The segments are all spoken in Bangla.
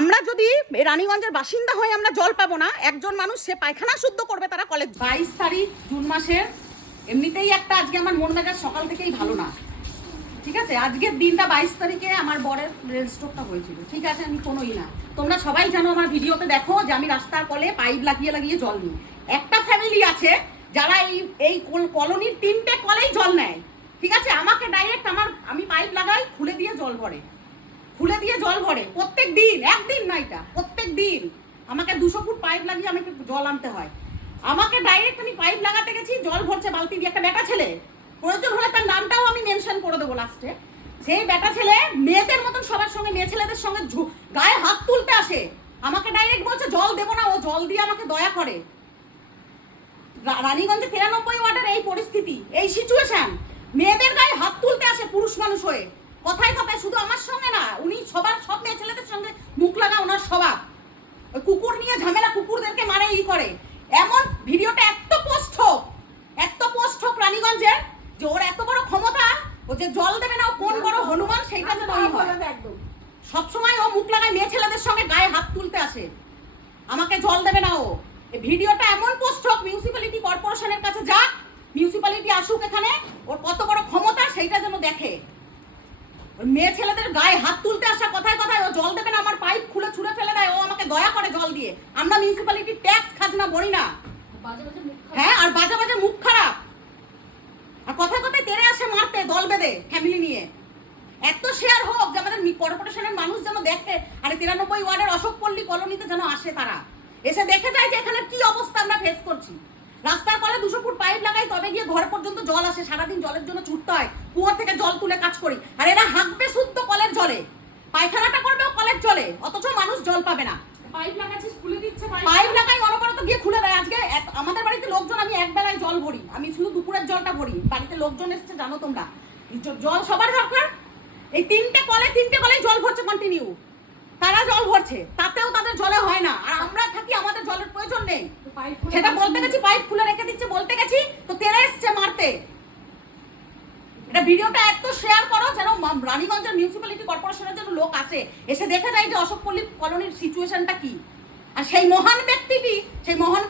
আমরা যদি রানীগঞ্জের বাসিন্দা হয়ে আমরা জল পাবো না, একজন মানুষ সে পায়খানা শুদ্ধ করবে তারা কলেজ। 22 তারিখ জুন মাসের এমনিতেই একটা আজকে আমার মন মেজাজ সকাল থেকেই ভালো না। ঠিক আছে, আজকের দিনটা 22 তারিখে আমার বরের রেল স্ট্রোকটা হয়েছিল। ঠিক আছে, আমি কোনোই না, তোমরা সবাই জানো, আমার ভিডিওতে দেখো যে আমি রাস্তার কলে পাইপ লাগিয়ে লাগিয়ে জল নিই। একটা ফ্যামিলি আছে যারা এই কলোনির 3টে কলেই জল নেয়। ঠিক আছে, আমাকে ডাইরেক্ট আমি পাইপ লাগাই, খুলে দিয়ে জল ভরে প্রত্যেক দিন, একদিন না, এটা প্রত্যেক দিন আমাকে 200 ফুট পাইপ লাগিয়ে আমাকে জল আনতে হয়। আমাকে ডাইরেক্ট আমি পাইপ লাগাতে গেছি, জল ভরছে বালতি দিয়ে একটা বেটা ছেলে, প্রয়োজন হলে তার নামটাও আমি মেনশন করে দেবো লাস্টে। সেই বেটা ছেলে মেয়েদের মতন সবার সঙ্গে, মেয়ে ছেলেদের সঙ্গে গায়ে হাত তুলতে আসে, আমাকে ডাইরেক্ট বলছে জল দেবো না, ও জল দিয়ে আমাকে দয়া করে। রানীগঞ্জে 93 ওয়ার্ডের এই পরিস্থিতি, এই সিচুয়েশন, মেয়েদের গায়ে হাত তুলতে আসে পুরুষ মানুষ হয়ে। কথায় কথায়, শুধু আমার সঙ্গে না, উনি সব মেয়ে ছেলেদের সঙ্গে মুখ লাগা ওনার স্বভাব। ওই কুকুর নিয়ে ঝামেলা, কুকুরদেরকে মারে করে এমন ভিডিওটা এত পোস্ট হোক রানীগঞ্জের, যে ওর এত বড় ক্ষমতা, ও যে জল দেবে না, ও কোন বড় হনুমান সেইটা যেন ওই হয়। সবসময় ও মুখ লাগায় মেয়ে ছেলেদের সঙ্গে গায়ে হাত তুলতে আসে, আমাকে জল দেবে না ও। এই ভিডিওটা এমন পোস্ট হোক, মিউনিসিপ্যালিটি কর্পোরেশনের কাছে যাক, মিউনিসিপ্যালিটি আসুক এখানে, ওর কত বড় ক্ষমতা সেইটা যেন দেখে। মেয়ে ছেলেদের গায়ে হাত তুলতে আসা, কথায় কথায় ও জল দেবে না, আমার পাইপ খুলে ছুঁড়ে ফেলে দেয়, ও আমাকে দয়া করে জল দিয়ে। আমরা মিউনিসিপ্যালিটি ট্যাক্স খাজনা ভরি না, হ্যাঁ, আর বাজে বাজে মুখ খারাপ, আর কথায় কথায় তেড়ে আসে মারতে দল বেঁধে ফ্যামিলি নিয়ে। এত শেয়ার হোক যে আমাদের কর্পোরেশনের মানুষ যেন দেখে, আর 93 ওয়ার্ডের অশোকপল্লী কলোনিতে যেন আসে, তারা এসে দেখে যায় যে এখানে কি অবস্থা আমরা ফেস করছি। রাস্তার কলে 200 ফুট পাইপ লাগাই, তবে গিয়ে ঘর পর্যন্ত জল আসে। সারাদিন জলের জন্য ছুটতে হয়, কুয়োর থেকে জল তুলে কাজ করি, আর এরা হাঁকবে শুদ্ধ কলের জলে, পায়খানাটা করবেও কলের জলে, অথচ মানুষ জল পাবে না। পাইপ লাগাচ্ছিস, খুলে দিচ্ছে, পাইপ লাগাই অনবরত গিয়ে খুলে দেয়। আজকে আমাদের বাড়িতে লোকজন, আমি এক বেলায় জল ভরি, আমি শুধু দুপুরের জলটা ভরি, বাড়িতে লোকজন এসছে, জানো তোমরা, জল সবার দরকার। এই 3টে কলে জল ভরছে কন্টিনিউ, তারা জল ভরছে, তাতেও তাদের জলে হয় না, আর আমরা থাকি, আমাদের জলের প্রয়োজন নেই। সেটা বলতে গেছি, পাইপ খুলে রেখে দিচ্ছে বলতে গেছি, তো তেরে এসছে মারতে। এটা ভিডিওটা এত শেয়ার করো যেন রানীগঞ্জের মিউনিসিপ্যালিটি কর্পোরেশনের জন্য লোক আসে, এসে দেখে যায় যে অশোকপল্লী কলোনির সিচুয়েশনটা কি। আর সেই মহান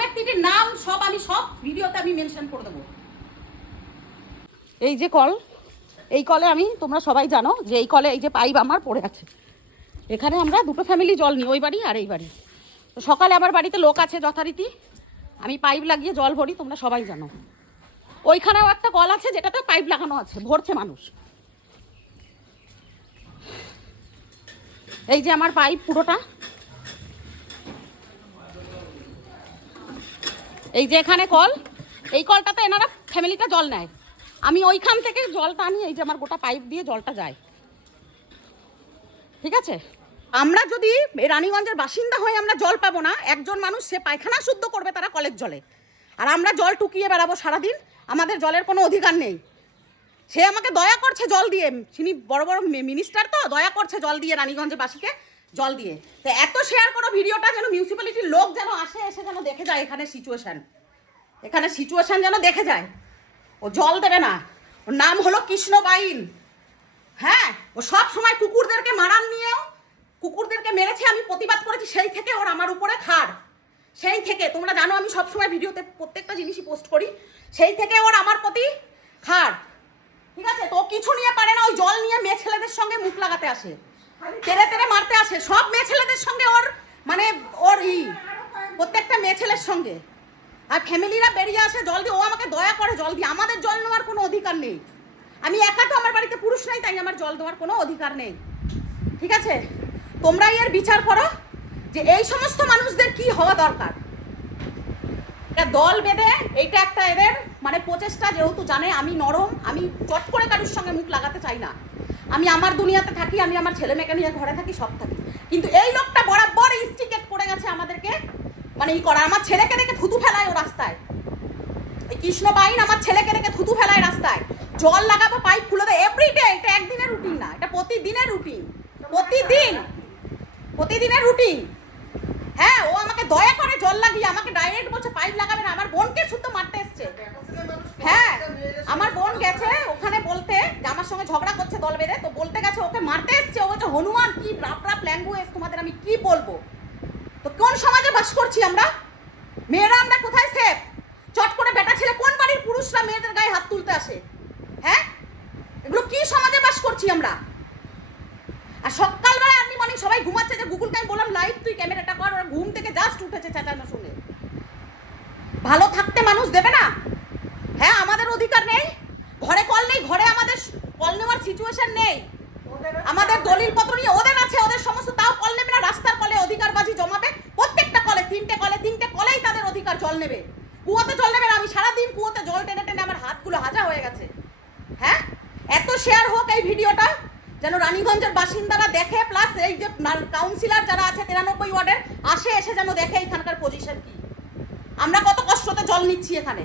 ব্যক্তিটির নাম আমি সব ভিডিওতে আমি মেনশন করে দেবো। এই যে কল, এই কলে তোমরা সবাই জানো যে এই কলে এই যে পাইপ আমার পড়ে আছে, এখানে আমরা দুটো ফ্যামিলি জল নিই, ওই বাড়ি আর এই বাড়ি। তো সকালে আমার বাড়িতে লোক আছে, যথারীতি আমি পাইপ লাগিয়ে জল ভরি, তোমরা সবাই জানো। ওইখানেও একটা কল আছে যেটাতে পাইপ লাগানো আছে, ভরছে মানুষ। এই যে আমার পাইপ পুরোটা, এই যে এখানে কল, এই কলটাতে এনারা ফ্যামিলিটা জল নেয়, আমি ওইখান থেকে জলটা আনি, এই যে আমার গোটা পাইপ দিয়ে জলটা যায়। ঠিক আছে, আমরা যদি রানীগঞ্জের বাসিন্দা হয়ে আমরা জল পাবো না, একজন মানুষ সে পায়খানা শুদ্ধ করবে তারা কলের জলে, আর আমরা জল টুকিয়ে বেড়াবো সারাদিন, আমাদের জলের কোনো অধিকার নেই। সে আমাকে দয়া করছে জল দিয়ে, তিনি বড় বড় মিনিস্টার, তো দয়া করছে জল দিয়ে, রানীগঞ্জের বাসীকে জল দিয়ে। তো এত শেয়ার করো ভিডিওটা, যেন মিউনিসিপ্যালিটির লোক যেন আসে, এসে যেন দেখে যায় এখানে সিচুয়েশন যেন দেখে যায়। ও জল দেবে না, ওর নাম হলো কৃষ্ণ বাইন। হ্যাঁ, ও সব সময় কুকুরদেরকে মারান নিয়েও, কুকুরদেরকে মেরেছে, আমি প্রতিবাদ করেছি, সেই থেকে ওর আমার উপরে খাড়। সেই থেকে তোমরা জানো আমি সবসময় ভিডিওতে প্রত্যেকটা জিনিসই পোস্ট করি, সেই থেকে ওর আমার প্রতি খাড়। ঠিক আছে, তো কিছু নিয়ে পারে না, ওই জল নিয়ে মেয়ে ছেলেদের সঙ্গে মুখ লাগাতে আসে, তেরে মারতে আসে, সব মেয়ে ছেলেদের সঙ্গে ওর প্রত্যেকটা মেয়ে ছেলের সঙ্গে। আর ফ্যামিলিরা বেরিয়ে আসে জল দিয়ে, ও আমাকে দয়া করে জল দিয়ে, আমাদের জল নেওয়ার কোনো অধিকার নেই। আমি একা তো, আমার বাড়িতে পুরুষ নাই, তাই আমার জল দেওয়ার কোনো অধিকার নেই। ঠিক আছে, তোমরাই এর বিচার করো যে এই সমস্ত মানুষদের কি হওয়া দরকার। এটা দল বেঁধে, এইটা একটা এদের প্রচেষ্টা, যেহেতু জানে আমি নরম, আমি চট করে কারোর সঙ্গে মুখ লাগাতে চাই না, আমি আমার দুনিয়াতে থাকি, আমি আমার ছেলে মেয়েকে নিয়ে ঘরে থাকি, সব থাকি। কিন্তু এই লোকটা বরাবর ইনস্টিগেট করে গেছে আমাদেরকে, আমার ছেলেকে দেখে থুতু ফেলায় ও রাস্তায়। এই কৃষ্ণ বাইন আমার ছেলেকে দেখে থুতু ফেলায় রাস্তায়, জল লাগাবো, পাইপ খুলে দেয় এভরিডে। এটা একদিনের রুটিন না, এটা প্রতিদিনের রুটিন, প্রতিদিনের রুটিন। হ্যাঁ, ও আমাকে দয়া করে জল লাগিয়ে আমাকে ডাইরেক্ট বলছে পাইপ লাগাবে না, আমার বোনকে শুদ্ধ মারতে এসছে। হ্যাঁ, আমার বোন গেছে ওখানে বলতে যে আমার সঙ্গে ঝগড়া করছে দল বেঁধে, তো বলতে গেছে ওকে মারতে এসছে। ও বলছে হনুমান কি রাপ রাপ ল্যাঙ্গুয়েজ, তোমাদের আমি কি বলবো। তো কোন সমাজে বাস করছি আমরা? মেয়েরা আমরা কোথায় সেফ? চট করে বেটা ছেলে কোন বাড়ির পুরুষরা মেয়েদের গায়ে হাত তুলতে আসে? হ্যাঁ, এগুলো কি সমাজে বাস করছি আমরা? আর সকালবেলা আপনি মর্নিং সবাই ঘুমাচ্ছে, যে গুগলকে আমি বললাম লাইভ তুই ক্যামেরাটা কর, ওরা ঘুম থেকে জাস্ট উঠেছে চেঁচানো শুনে। ভালো থাকতে মানুষ দেবে না? হ্যাঁ, আমাদের অধিকার নেই? ঘরে কল নেই, ঘরে আমাদের কল নেওয়ার সিচুয়েশন নেই, আমাদের দলিল পত্র নিয়ে ওদের আছে, ওদের সমস্ত, তাও কল নেবে না। রাস্তার কলে অধিকারবাজি জমাবে, প্রত্যেকটা কলে তিনটে কলেই তাদের অধিকার। জল নেবে, কুয়োতে জল নেবে না। আমি সারাদিন কুয়োতে জল টেনে টেনে আমার হাতগুলো হাজা হয়ে গেছে। হ্যাঁ, এত শেয়ার হোক এই ভিডিওটা, যেন রানীগঞ্জের বাসিন্দারা দেখে, প্লাস এই যে কাউন্সিলর যারা আছে 93 ওয়ার্ডের এসে যেন দেখে এখানকার পজিশন কি, আমরা কত কষ্টতে জল নিচ্ছি এখানে।